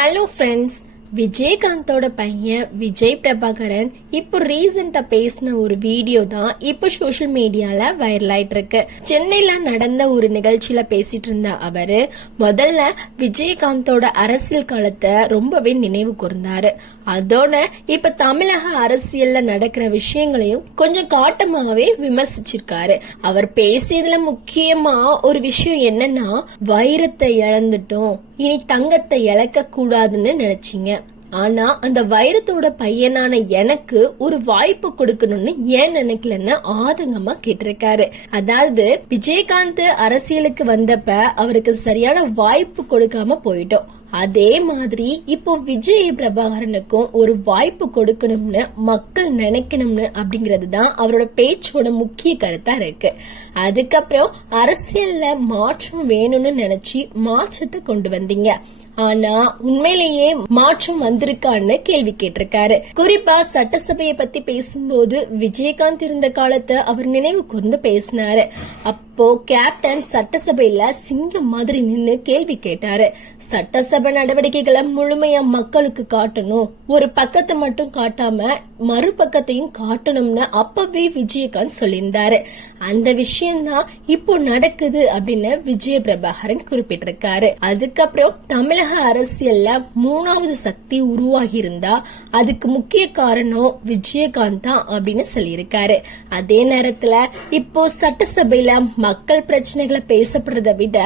Hello friends, விஜயகாந்தோட பையன் விஜய் பிரபாகரன் இப்போ ரீசெண்டா பேசின ஒரு வீடியோ தான் இப்போ சோசியல் மீடியால வைரல் ஆயிட்டு இருக்கு. சென்னையில நடந்த ஒரு நிகழ்ச்சியில பேசிட்டு இருந்த அவரு முதல்ல விஜயகாந்தோட அரசியல் காலத்தை ரொம்பவே நினைவு கூர்ந்தாரு. அதோட இப்ப தமிழக அரசியல்ல நடக்கிற விஷயங்களையும் கொஞ்சம் காட்டமாவே விமர்சிச்சிருக்காரு. அவர் பேசியதுல முக்கியமா ஒரு விஷயம் என்னன்னா, வைரத்தை இழந்துட்டோம், இனி தங்கத்தை இழக்க கூடாதுன்னு நினைச்சீங்க, ஆனா அந்த வைரத்தோட பையனான எனக்கு ஒரு வாய்ப்பு கொடுக்கணும்னு ஏன் நினைக்கலன்னு ஆதங்கமா கேட்டிருக்காரு. அதாவது விஜயகாந்த் அரசியலுக்கு வந்தப்ப அவருக்கு சரியான வாய்ப்பு கொடுக்காம போயிட்டோம். அதே மாதிரி இப்போ விஜய் பிரபாகரனுக்கும் ஒரு வாய்ப்பு கொடுக்கணும்னு மக்கள் நினைக்கணும்னு அப்படிங்கறது தான் அவரோட பேச்சோட முக்கிய கருத்தா இருக்கு. அதுக்கப்புறம் அரசியல்ல மாற்றம் வேணும்னு நினைச்சு மாற்றத்தை கொண்டு வந்தீங்க, ஆனா உண்மையிலேயே மாற்றம் வந்திருக்கான்னு கேள்வி கேட்டிருக்காரு. குறிப்பா சட்டசபையை பத்தி பேசும்போது விஜயகாந்த் இருந்த காலத்தை அவர் நினைவு கூர்ந்து பேசினாரு. அப்போ கேப்டன் சட்டசபையில சிங்கம் மாதிரி நின்னு கேள்வி கேட்டாரு. சட்டசபை நடவடிக்கைகளை முழுமையா மக்களுக்கு காட்டணும், ஒரு பக்கத்தை மட்டும் காட்டாம மறுபக்கத்தையும் காட்டணும்னு அப்பவே விஜயகாந்த் சொல்லியிருந்தாரு. அந்த விஷயம்தான் இப்போ நடக்குது அப்படின்னு விஜய பிரபாகரன் குறிப்பிட்டிருக்காரு. அதுக்கப்புறம் தமிழக அரசியல்ல மூணாவது சக்தி உருவாகி இருந்தா அதுக்கு முக்கிய காரணம் விஜயகாந்த் தான் அப்படின்னு சொல்லியிருக்காரு. அதே நேரத்துல இப்போ சட்டசபையில மக்கள் பிரச்சனைகளை பேசப்படுறதை விட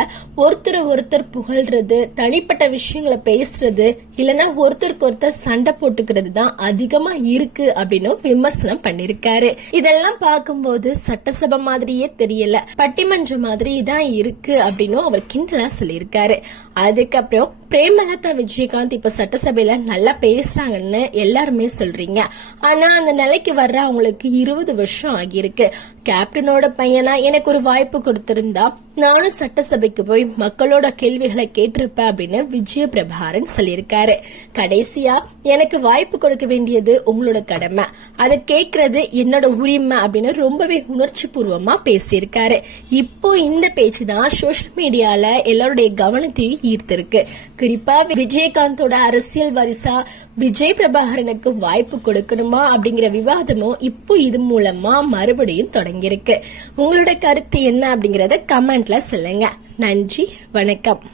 ஒருத்தர் புகழ்றது, தனிப்பட்ட விஷயங்களை பேசுறது, இல்லைன்னா ஒருத்தருக்கு ஒருத்தர் சண்டை போட்டுக்கிறது தான் அதிகமா இருக்கு அப்படின்னு விமர்சனம் பண்ணிருக்காரு. இதெல்லாம் பார்க்கும்போது சட்டசபை மாதிரியே தெரியல, பட்டிமன்றம் மாதிரி தான் இருக்கு அப்படின்னு அவர் கிண்டலா சொல்லியிருக்காரு. அதுக்கப்புறம் பிரேமலதா விஜயகாந்த் இப்ப சட்டசபையில நல்லா பேசுறாங்கன்னு எல்லாருமே சொல்றீங்க, ஆனா அந்த நிலைக்கு வர்ற அவங்களுக்கு 20 வருஷம் ஆகியிருக்கு. கேப்டனோட பையனா எனக்கு ஒரு வாய்ப்பு கொடுத்திருந்தா நானும் சட்டசபைக்கு போய் மக்களோட கேள்விகளை கேட்டிருப்பேன் அப்படின்னு விஜய பிரபாகரன் சொல்லியிருக்காரு. கடைசியா எனக்கு வாய்ப்பு கொடுக்க வேண்டியது உங்களோட கடமை, அதை கேட்கறது என்னோட உரிமை அப்படின்னு ரொம்பவே உணர்ச்சி பூர்வமா பேசியிருக்காரு. இப்போ இந்த பேச்சு தான் சோசியல் மீடியால எல்லாருடைய கவனத்தையும் ஈர்த்திருக்கு. குறிப்பா விஜயகாந்தோட அரசியல் வாரிசா விஜய் பிரபாகரனுக்கு வாய்ப்பு கொடுக்கணுமா அப்படிங்கிற விவாதமும் இப்போ இது மூலமா மறுபடியும் தொடங்கியிருக்கு. உங்களோட கருத்து என்ன அப்படிங்கறத கமெண்ட்ல சொல்லுங்க. நன்றி, வணக்கம்.